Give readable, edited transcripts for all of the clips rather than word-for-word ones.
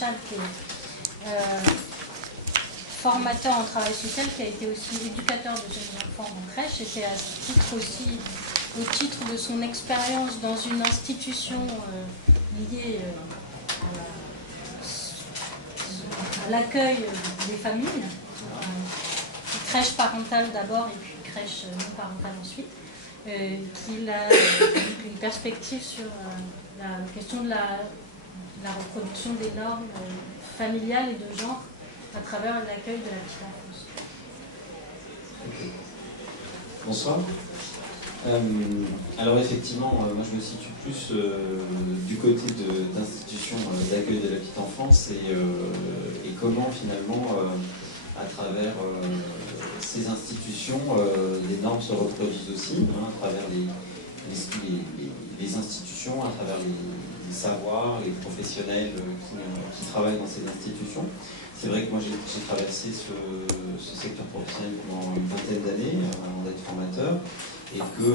Maréchal, qui est formateur en travail social, qui a été aussi éducateur de jeunes enfants en crèche, et c'est à ce titre aussi, au titre de son expérience dans une institution liée à l'accueil des familles, crèche parentale d'abord et puis crèche non parentale ensuite, qu'il a une perspective sur la question de la reproduction des normes familiales et de genre à travers l'accueil de la petite enfance. Okay. Bonsoir. Alors effectivement, moi je me situe plus du côté d'institutions d'accueil de la petite enfance et comment finalement, à travers ces institutions, les normes se reproduisent aussi, à travers les institutions, à travers les savoirs, les professionnels qui travaillent dans ces institutions. C'est vrai que moi j'ai traversé ce secteur professionnel pendant une vingtaine d'années avant d'être formateur, et que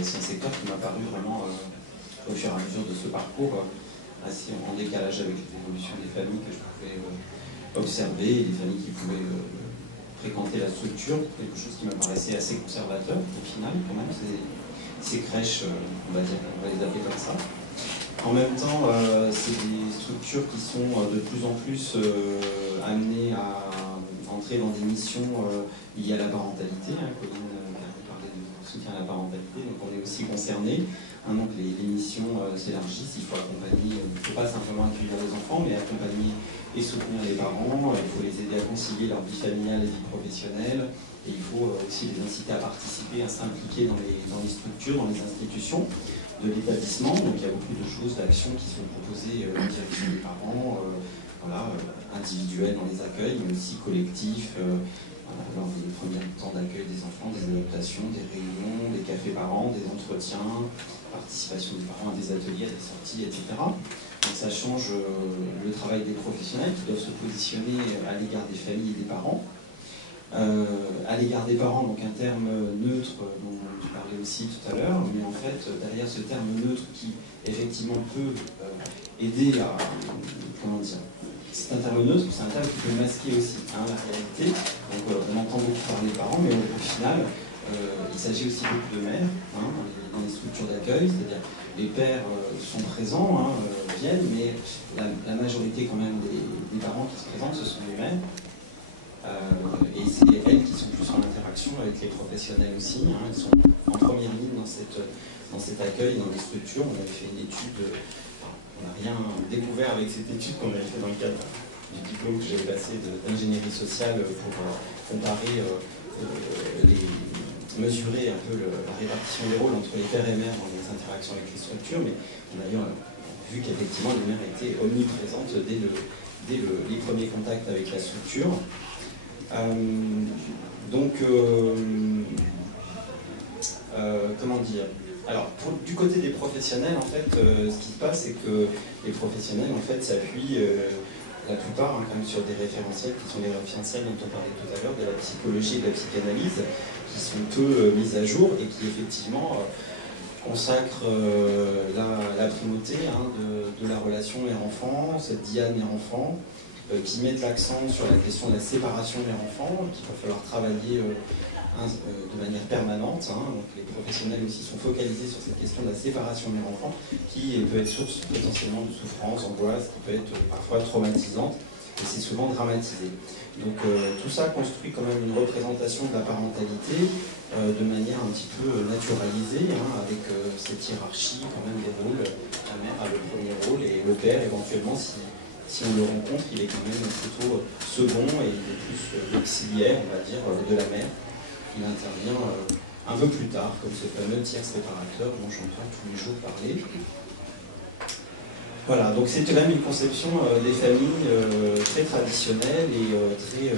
c'est un secteur qui m'a paru vraiment, au fur et à mesure de ce parcours, assez en décalage avec l'évolution des familles que je pouvais observer, et des familles qui pouvaient fréquenter la structure, quelque chose qui me paraissait assez conservateur au final quand même, ces crèches, on va les appeler comme ça. En même temps, c'est des structures qui sont de plus en plus amenées à entrer dans des missions liées à la parentalité. Colline parlait de soutien à la parentalité, donc on est aussi concerné. Donc les missions s'élargissent, il faut accompagner, il ne faut pas simplement accueillir les enfants, mais accompagner et soutenir les parents, il faut les aider à concilier leur vie familiale et vie professionnelle, et il faut aussi les inciter à participer, à s'impliquer dans les structures, dans les institutions de l'établissement. Donc il y a beaucoup de choses, d'actions qui sont proposées en direction des parents, voilà, individuelles dans les accueils, mais aussi collectifs, lors des premiers temps d'accueil des enfants, des adaptations, des réunions, des cafés parents, des entretiens, participation des parents à des ateliers, à des sorties, etc. Donc ça change le travail des professionnels qui doivent se positionner à l'égard des familles et des parents. À l'égard des parents, donc un terme neutre dont tu parlais aussi tout à l'heure, mais en fait derrière ce terme neutre qui effectivement peut aider à, comment dire, c'est un terme neutre, c'est un terme qui peut masquer aussi la réalité. Donc on entend beaucoup parler des parents, mais au final il s'agit aussi beaucoup de mères dans les structures d'accueil, c'est-à-dire les pères sont présents, viennent, mais la majorité quand même des parents qui se présentent, ce sont les mères. Et c'est elles qui sont plus en interaction avec les professionnels aussi. Elles sont en première ligne dans cet accueil, dans les structures. On avait fait une étude, on n'a rien découvert avec cette étude qu'on avait fait dans le cadre du diplôme que j'avais passé d'ingénierie sociale pour comparer, mesurer un peu la répartition des rôles entre les pères et mères dans les interactions avec les structures. Mais on a vu qu'effectivement les mères étaient omniprésentes dès les premiers contacts avec la structure. Comment dire? Alors, du côté des professionnels, en fait, ce qui se passe, c'est que les professionnels, en fait, s'appuient la plupart quand même sur des référentiels qui sont les référentiels dont on parlait tout à l'heure, de la psychologie et de la psychanalyse, qui sont peu mis à jour et qui, effectivement, consacrent la primauté de la relation mère-enfant, cette diade mère-enfant, qui mettent l'accent sur la question de la séparation mère-enfant, qu'il va falloir travailler de manière permanente. Donc les professionnels aussi sont focalisés sur cette question de la séparation mère-enfant, qui peut être source potentiellement de souffrance, d'angoisse, qui peut être parfois traumatisante, et c'est souvent dramatisé. Donc tout ça construit quand même une représentation de la parentalité de manière un petit peu naturalisée, avec cette hiérarchie quand même des rôles. La mère a le premier rôle et le père éventuellement, si on le rencontre, il est quand même plutôt second et plus auxiliaire, on va dire, de la mère. Il intervient un peu plus tard, comme ce fameux tiers séparateur dont j'entends tous les jours parler. Voilà, donc c'est quand même une conception des familles très traditionnelle et très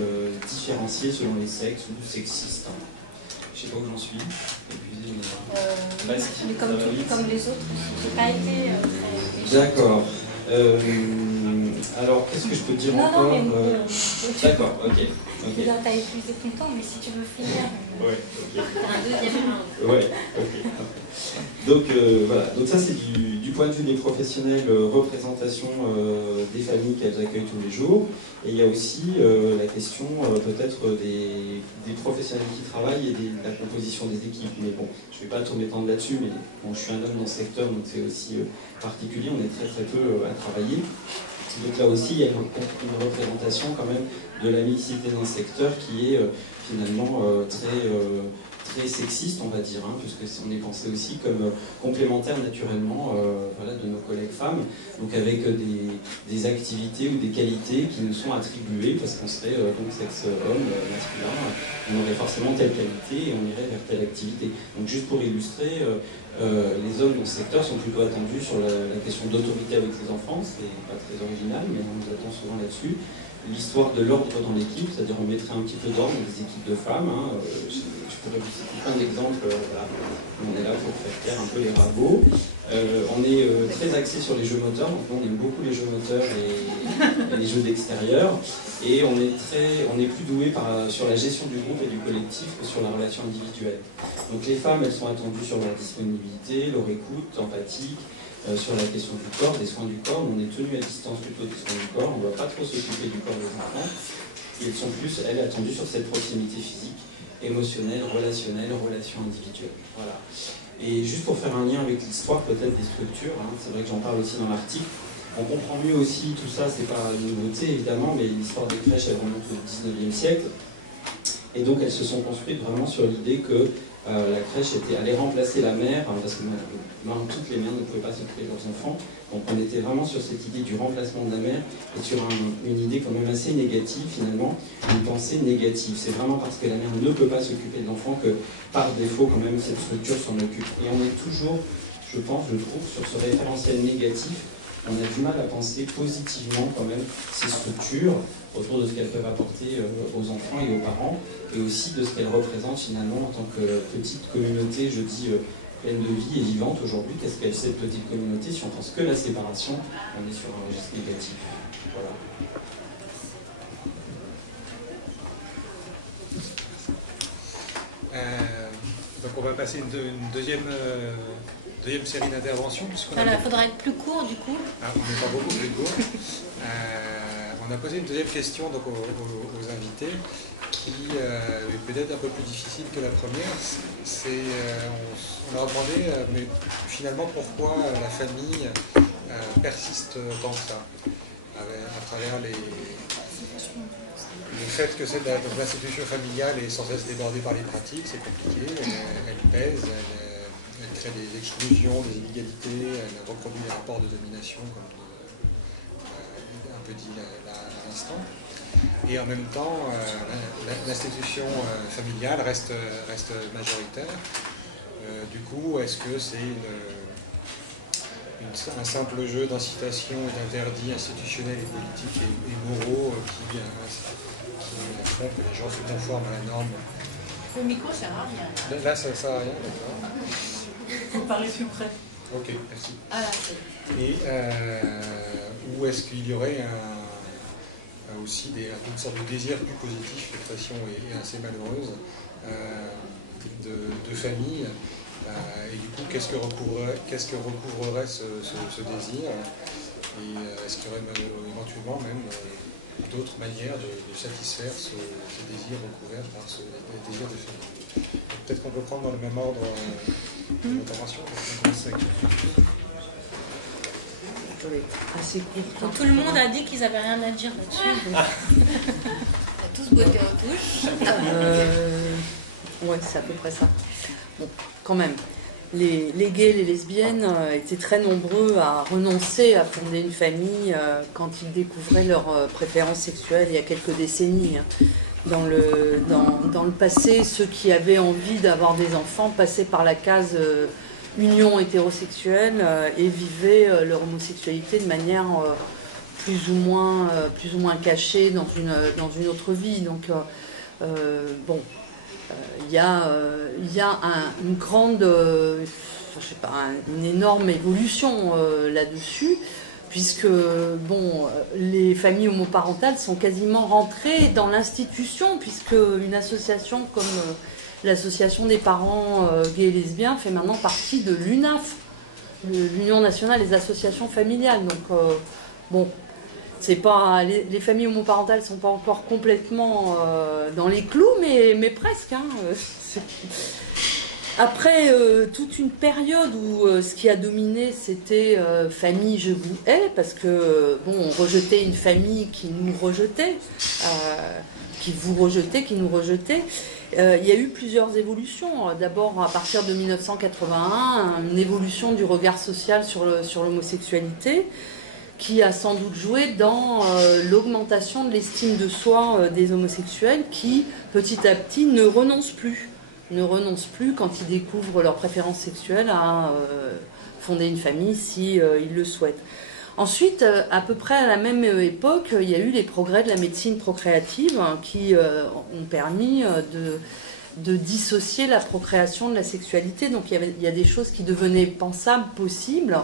différenciée selon les sexes ou sexiste. Je ne sais pas où j'en suis. Mais comme les autres, j'ai pas été très... D'accord. Alors, qu'est-ce que je peux dire encore? Non, mais D'accord, ok. Okay. Là, tu as épuisé ton temps, mais si tu veux finir, ouais, okay. Un deuxième round. Ouais, ok. Donc voilà, donc ça c'est du point de vue des professionnels, représentation des familles qu'elles accueillent tous les jours. Et il y a aussi la question peut-être des professionnels qui travaillent et de la composition des équipes. Mais bon, je ne vais pas tout m'étendre là-dessus, mais bon, je suis un homme dans ce secteur, donc c'est aussi particulier, on est très très peu à travailler. Donc là aussi, il y a une représentation quand même de la mixité dans le secteur qui est finalement très sexiste, on va dire, hein, puisque on est pensé aussi comme complémentaire naturellement voilà, de nos collègues femmes, donc avec des activités ou des qualités qui nous sont attribuées, parce qu'on serait donc sexe homme, masculin, on aurait forcément telle qualité et on irait vers telle activité. Donc juste pour illustrer, les hommes dans ce secteur sont plutôt attendus sur la question d'autorité avec les enfants, c'est pas très original, mais on nous attend souvent là-dessus. L'histoire de l'ordre dans l'équipe, c'est-à-dire on mettrait un petit peu d'ordre dans les équipes de femmes. Hein. Je pourrais vous citer plein d'exemples. Voilà. On est là pour faire taire un peu les ragots. On est très axé sur les jeux moteurs, donc on aime beaucoup les jeux moteurs et les jeux d'extérieur. Et on est plus doué sur la gestion du groupe et du collectif que sur la relation individuelle. Donc les femmes, elles sont attendues sur leur disponibilité, leur écoute empathique, sur la question du corps, des soins du corps. On est tenu à distance plutôt des soins du corps, on ne va pas trop s'occuper du corps des enfants. Et elles sont plus, elles, attendues sur cette proximité physique, émotionnelle, relationnelle, relation individuelle. Voilà. Et juste pour faire un lien avec l'histoire peut-être des structures, hein, c'est vrai que j'en parle aussi dans l'article, on comprend mieux aussi tout ça, c'est pas une nouveauté évidemment, mais l'histoire des crèches, elle remonte au 19e siècle. Et donc elles se sont construites vraiment sur l'idée que la crèche allait remplacer la mère, hein, parce que toutes les mères ne pouvaient pas s'occuper de leurs enfants. Donc on était vraiment sur cette idée du remplacement de la mère et sur une idée quand même assez négative finalement, une pensée négative. C'est vraiment parce que la mère ne peut pas s'occuper de l'enfant que par défaut quand même cette structure s'en occupe. Et on est toujours, je trouve, sur ce référentiel négatif. On a du mal à penser positivement quand même ces structures autour de ce qu'elles peuvent apporter aux enfants et aux parents, et aussi de ce qu'elles représentent finalement en tant que petite communauté, je dis, pleine de vie et vivante aujourd'hui. Qu'est-ce qu'elle cette petite communauté? Si on pense que la séparation, on est sur un registre négatif. Voilà. Donc on va passer une deuxième série d'interventions. Voilà, il faudra être plus court du coup. Ah, on n'est pas beaucoup plus court. On a posé une deuxième question donc, aux invités qui est peut-être un peu plus difficile que la première. On leur a demandé mais finalement pourquoi la famille persiste tant que ça à travers le fait que l'institution familiale est sans cesse débordée par les pratiques, c'est compliqué, elle pèse, elle crée des exclusions, des inégalités, elle reproduit les rapports de domination, comme un peu dit à l'instant. Et en même temps, l'institution familiale reste majoritaire. Du coup, est-ce que c'est un simple jeu d'incitation et d'interdits institutionnels et politiques et moraux qui font que les gens se conforment à la norme? Le micro, ça sert à rien. Là, ça ne sert à rien, d'accord. Vous parlez plus près. Ok, merci. Ah, là, et ou est-ce qu'il y aurait aussi une sorte de désir plus positif, l'expression est assez malheureuse, de famille, et du coup, qu'est-ce que recouvrerait ce désir, et est-ce qu'il y aurait éventuellement même d'autres manières de satisfaire ce désir recouvert par ce désir de famille? Peut-être qu'on peut prendre dans le même ordre d'intervention. assez court. Tout le monde a dit qu'ils n'avaient rien à dire là-dessus. On a tous botté en touche. Ouais, c'est à peu près ça. Bon, quand même. Les gays, les lesbiennes étaient très nombreux à renoncer à fonder une famille quand ils découvraient leurs préférences sexuelles il y a quelques décennies. Dans le passé, ceux qui avaient envie d'avoir des enfants passaient par la case union hétérosexuelle et vivaient leur homosexualité de manière plus ou moins cachée dans une autre vie. Donc, bon, il y a une grande, je sais pas, une énorme évolution là-dessus. puisque bon, les familles homoparentales sont quasiment rentrées dans l'institution, puisque une association comme l'association des parents gays et lesbiens fait maintenant partie de l'UNAF, l'Union nationale des associations familiales. Donc bon, c'est pas, les familles homoparentales ne sont pas encore complètement dans les clous, mais presque. Hein. Après toute une période où ce qui a dominé c'était famille je vous hais, parce que bon, on rejetait une famille qui nous rejetait, qui vous rejetait, qui nous rejetait. Il y a eu plusieurs évolutions. D'abord à partir de 1981, une évolution du regard social sur l'homosexualité, qui a sans doute joué dans l'augmentation de l'estime de soi des homosexuels, qui petit à petit ne renoncent plus quand ils découvrent leur préférence sexuelle à fonder une famille si ils le souhaitent. Ensuite, à peu près à la même époque, il y a eu les progrès de la médecine procréative qui ont permis de dissocier la procréation de la sexualité. Donc il y a des choses qui devenaient pensables, possibles.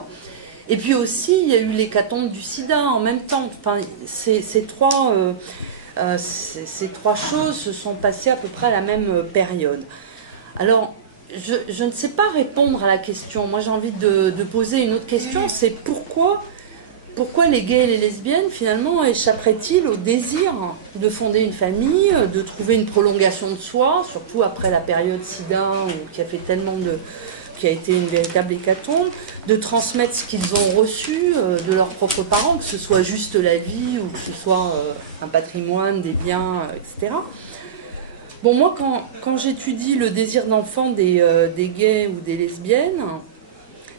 Et puis aussi, il y a eu l'hécatombe du sida en même temps. Enfin, ces trois choses se sont passées à peu près à la même période. Alors, je ne sais pas répondre à la question. Moi, j'ai envie de poser une autre question. C'est pourquoi les gays et les lesbiennes, finalement, échapperaient-ils au désir de fonder une famille, de trouver une prolongation de soi, surtout après la période sida, qui a été une véritable hécatombe, de transmettre ce qu'ils ont reçu de leurs propres parents, que ce soit juste la vie ou que ce soit un patrimoine, des biens, etc. Bon, moi, quand j'étudie le désir d'enfant des gays ou des lesbiennes,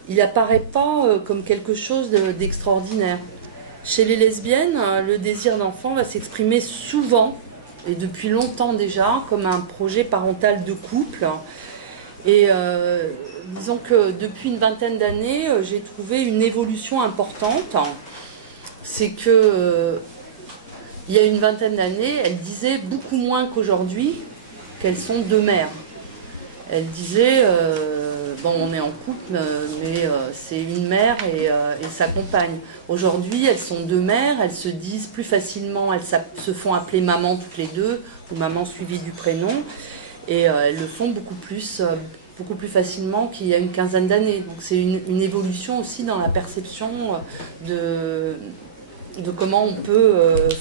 il n'apparaît pas comme quelque chose d'extraordinaire. Chez les lesbiennes, le désir d'enfant va s'exprimer souvent, et depuis longtemps déjà, comme un projet parental de couple. Et disons que depuis une vingtaine d'années, j'ai trouvé une évolution importante. C'est que il y a une vingtaine d'années, elles disaient beaucoup moins qu'aujourd'hui qu'elles sont deux mères. Elles disaient, bon, on est en couple, mais c'est une mère et sa compagne. Aujourd'hui, elles sont deux mères, elles se disent plus facilement, elles se font appeler maman toutes les deux, ou maman suivie du prénom, et elles le font beaucoup plus facilement qu'il y a une quinzaine d'années. Donc c'est une évolution aussi dans la perception de comment on peut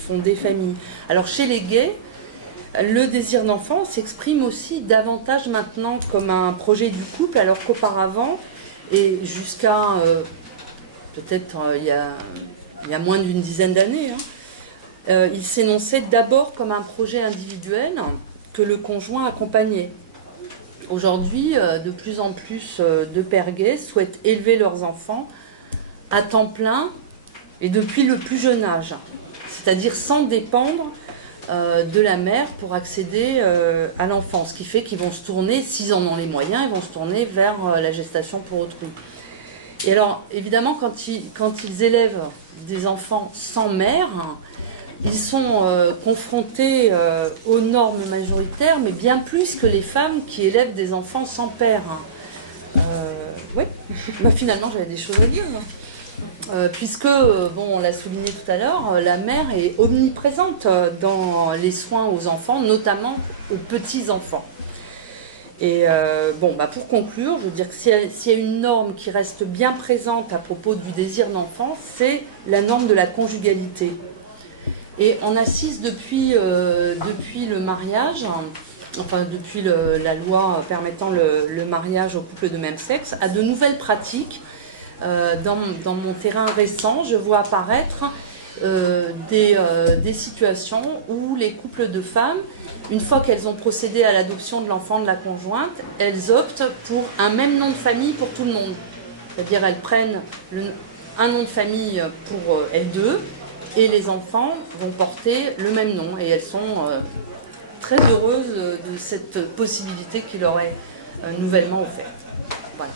fonder famille. Alors chez les gays, le désir d'enfant s'exprime aussi davantage maintenant comme un projet du couple, alors qu'auparavant, et jusqu'à peut-être il y a moins d'une dizaine d'années, il s'énonçait d'abord comme un projet individuel que le conjoint accompagnait. Aujourd'hui, de plus en plus de pères gays souhaitent élever leurs enfants à temps plein et depuis le plus jeune âge, c'est-à-dire sans dépendre de la mère pour accéder à l'enfant, ce qui fait qu'ils vont se tourner, s'ils en ont les moyens, ils vont se tourner vers la gestation pour autrui. Et alors, évidemment, quand ils élèvent des enfants sans mère, ils sont confrontés aux normes majoritaires, mais bien plus que les femmes qui élèvent des enfants sans père. Oui, bah, finalement, j'avais des choses à dire. Puisque, bon, on l'a souligné tout à l'heure, la mère est omniprésente dans les soins aux enfants, notamment aux petits-enfants. Et bon, bah, pour conclure, je veux dire que s'il y a une norme qui reste bien présente à propos du désir d'enfant, c'est la norme de la conjugalité. Et on assiste depuis le mariage, enfin depuis la loi permettant le mariage aux couples de même sexe, à de nouvelles pratiques. Dans mon terrain récent, je vois apparaître des situations où les couples de femmes, une fois qu'elles ont procédé à l'adoption de l'enfant de la conjointe, elles optent pour un même nom de famille pour tout le monde. C'est-à-dire elles prennent un nom de famille pour elles deux, et les enfants vont porter le même nom. Et elles sont très heureuses de cette possibilité qui leur est nouvellement offerte. Voilà.